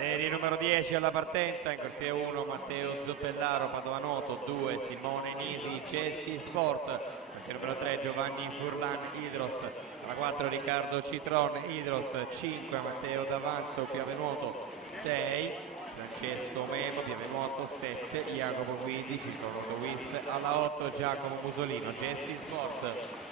Serie numero 10 alla partenza, in corsia 1 Matteo Zoppellaro, Padovanoto, 2 Simone Nisi, Cesti Sport, corsia numero 3 Giovanni Furlan, Idros, alla 4 Riccardo Citron, Idros, 5 Matteo D'Avanzo, Piavenuoto, 6 Francesco Memo, Piavenuoto, 7 Jacopo 15, Coloto Wisp, alla 8 Giacomo Musolino, Gesti Sport.